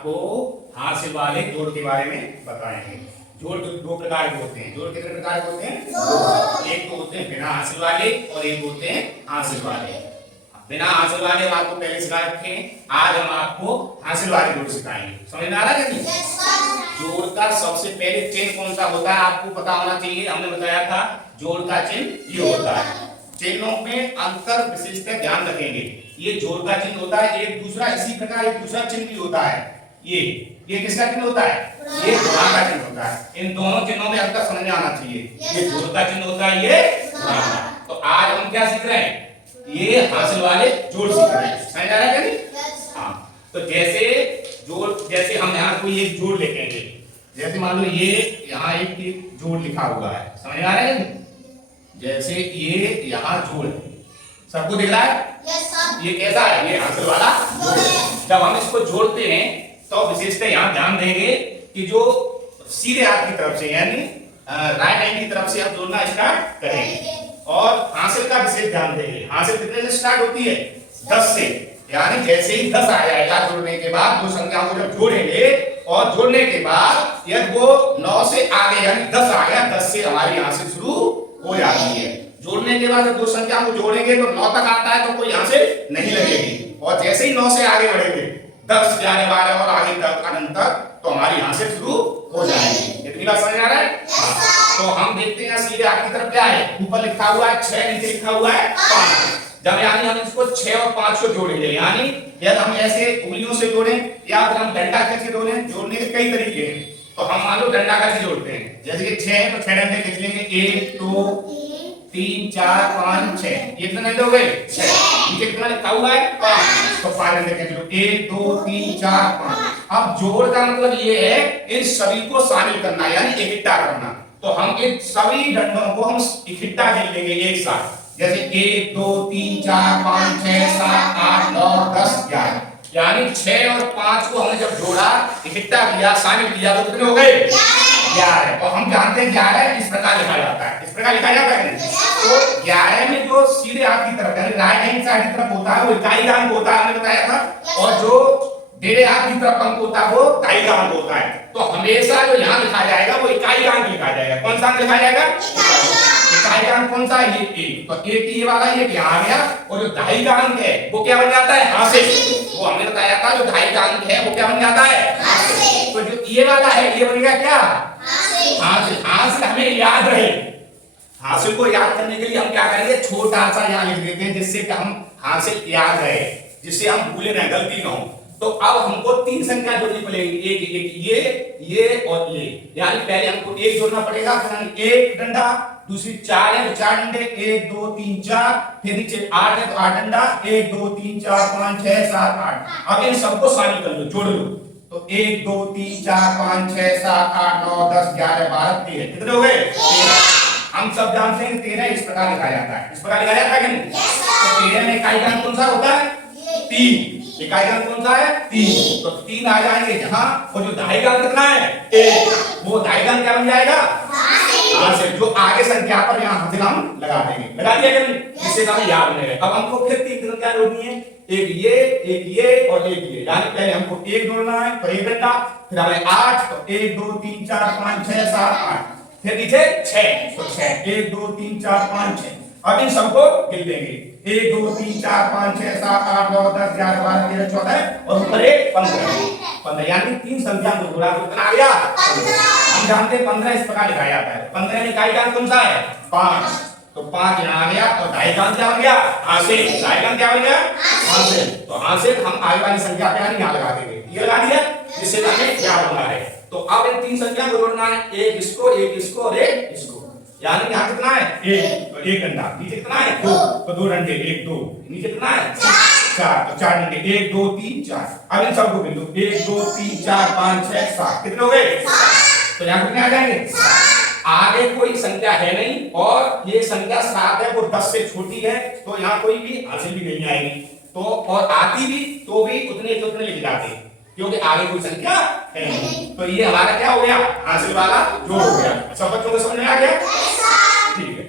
आपको हासिल वाले जोड़ के बारे में बताएंगे। जोड़ दो प्रकार के होते हैं। जोड़ कितने प्रकार के होते हैं? दो। एक तो होते हैं बिना हासिल वाले और एक होते हैं हासिल वाले। बिना हासिल वाले हम आपको पहले सिखा रखे हैं, आज हम आपको हासिल वाले जोड़ सिखाएंगे। समझ में आ रहा है? जोड़ का सबसे पहले चिन्ह कौन सा होता है आपको पता होना चाहिए। हमने बताया था जोड़ का चिन्ह ये होता है। चिन्हों में अंतर विशेषता ध्यान रखेंगे। ये जोड़ का चिन्ह होता है, एक दूसरा इसी प्रकार एक दूसरा चिन्ह भी होता है। ये किसका चिन्ह होता है? ये गुणा का चिन्ह होता है। इन दोनों चिन्हों में अंतर समझ में आना चाहिए। ये जोड़ का चिन्ह होता है, ये गुणा का। तो आज हम क्या सीख रहे हैं? ये हासिल वाले जोड़ सीख रहे हैं। समझ आ रहा है क्या? हाँ, तो जैसे हम यहाँ कोई एक जोड़ लिखेंगे, जैसे मान लो ये यहाँ एक जोड़ लिखा हुआ है। समझ आ रहा है? जैसे ये यहाँ जोड़ सबको दिख रहा है? ये कैसा है? ये हासिल वाला जोड़ है। जब हम इसको जोड़ते हैं तो विशेषता यहाँ ध्यान देंगे कि जो सीधे हाथ की तरफ से यानी राइट हैंड की तरफ से हम जोड़ना स्टार्ट करेंगे और हासिल का विशेष ध्यान देंगे। हासिल कितने से स्टार्ट होती है? 10 से। यानी जैसे ही 10 आ जाएगा जोड़ने के बाद दो संख्याओं को जब जोड़ेंगे और जोड़ने के बाद यदि वो 9 से आगे यानी 10 आ गया, 10 से हमारी हासिल शुरू हो जाती है। जोड़ने के बाद दो संख्या को जोड़ेंगे तो 9 तक आता है तो कोई यहाँ से नहीं लगेगी और जैसे ही 9 से आगे बढ़ेंगे 10 11 12 और आगे तक अनंत तक तो हमारी यहाँ से शुरू हो जाएगी। इतनी बात समझ आ रहा है? तो हम देखते हैं सीधे आगे की तरफ क्या है? ऊपर लिखा हुआ है 6, नीचे लिखा हुआ है 5। जब यानी हम इसको 6 और 5 को जोड़ेंगे यानी यदि हम ऐसे उंगलियों से जोड़ें या फिर हम डंडा करके जोड़ने के कई तरीके हैं। तो हम मान लो डंडा करके जोड़ते हैं। जैसे कि 6 है तो 6 डंडे खींच लेंगे, 1 2 3 4 5 6। ये कितने डंडे हो गए? 6। नीचे कितना लिखा हुआ है? 5। तो 5 डंडे खींच लो, 1 2 3 4 5। अब जोड़ का मतलब ये है इन सभी को शामिल करना यानी इकट्ठा करना। तो हम इन सभी डंडों को हम इकट्ठा कर लेंगे एक साथ। जैसे 1 2 3 4 5 6 7 8 9 10 11। यानी 6 और 5 को हमने जब जोड़ा इकट्ठा किया शामिल किया तो कितने हो गए? 11। और हम जानते हैं 11 इस प्रकार लिखा जाता है। इस प्रकार लिखा जाता है। तो 11 में जो सीधे हाथ की तरफ यानी राइट हैंड साइड की तरफ होता है वो इकाई का अंक होता है, हमने बताया था। और जो डेढ़े हाथ की तरफ अंक होता है वो इकाई का अंक होता है। तो हमेशा जो यहाँ लिखा जाएगा वो इकाई का अंक लिखा जाएगा। कौन सा अंक लिखा जाएगा? इकाई का अंक कौन सा है? ये 1। तो 1 ये वाला ये यहाँ आ गया और जो दहाई का अंक है वो क्या बन जाता है? हासिल। वो हमने बताया था जो दहाई का अंक है वो क्या बन जाता है? हासिल। तो जो ये वाला है ये बन गया क्या? हासिल। हासिल हमें याद रहे। हासिल को याद करने के लिए हम क्या करेंगे? छोटा सा यहाँ लिख देते हैं जिससे कि हम हासिल याद रहे, जिससे हम भूले ना, गलती ना हो। तो अब हमको 3 संख्या जोड़नी पड़ेगी, एक ये और ये। यानी पहले हमको 1 जोड़ना पड़ेगा, फिर 1 डंडा, दूसरी 4 है तो 4 डंडे, 1 2 3 4, फिर नीचे 8 है तो 8 डंडा, 1 2 3 4 5 6 7 8। अब इन सबको शामिल कर लो, जोड़ लो। तो 1 2 3 4 5 6 7 8 9 10 11 12 13। कितने हो गए? 13। हम सब जानते हैं 13 इस प्रकार लिखा जाता है। इस प्रकार लिखा जाता है कि नहीं? तो 13 में इकाई का अंक कौन सा होता है? 3। इकाई का अंक कौन सा है? 3। तो 3 आ जाएंगे जहां और जो दहाई का अंक कितना है? 1। वो दहाई का अंक क्या बन जाएगा? हासिल। जो आगे संख्या पर यहाँ हासिल हम लगा देंगे। लगा दिया क्या? इससे हमें याद रहेगा। अब हमको फिर 3 संख्या जोड़नी है, एक ये और एक ये। यानी पहले हमको 1 जोड़ना है तो 1 डंडा, फिर हमें 8 तो 1 2 3 4 5 6 7 8, फिर नीचे 6 तो 6 1 2 3 4 5 6। अब इन सबको गिन लेंगे, 1 2 3 4 5 6 7 8 9 10 11 12 13 14 और ऊपर 15। यानी 3 संख्या को जोड़ा तो कितना आ गया? 15। हम जानते हैं 15 इस प्रकार लिखा जाता है। 15 में इकाई का अंक कौन सा है? 5। तो 5 यहाँ आ गया और दहाई का अंक क्या बन गया? हासिल। दहाई का अंक क्या बन गया? हासिल। तो हासिल हम आगे वाली संख्या पे यानी यहाँ लगा देंगे। ये लगा दिया, जिससे हमें क्या होना है। तो अब इन 3 संख्या को जोड़ना है, एक इसको और एक इसको। यानी यहाँ कितना है? 1 तो 1 डंडा, नीचे कितना है? 2 तो 2 डंडे, 1 2, नीचे कितना है? 4 तो 4 डंडे, 1 2 3 4। अब इन सबको गिन लो, 1 2 3 4 5 6 7। कितने हो गए? तो यहाँ कितने आ जाएंगे? आगे कोई संख्या है नहीं और ये संख्या 7 है वो 10 से छोटी है तो यहाँ कोई भी हासिल भी नहीं आएगी। तो और आती भी तो भी उतने के उतने लिख जाते क्योंकि आगे कोई संख्या है नहीं। तो ये हमारा क्या हो गया? हासिल वाला जोड़ हो गया। सब बच्चों को समझ में आ गया? ठीक है।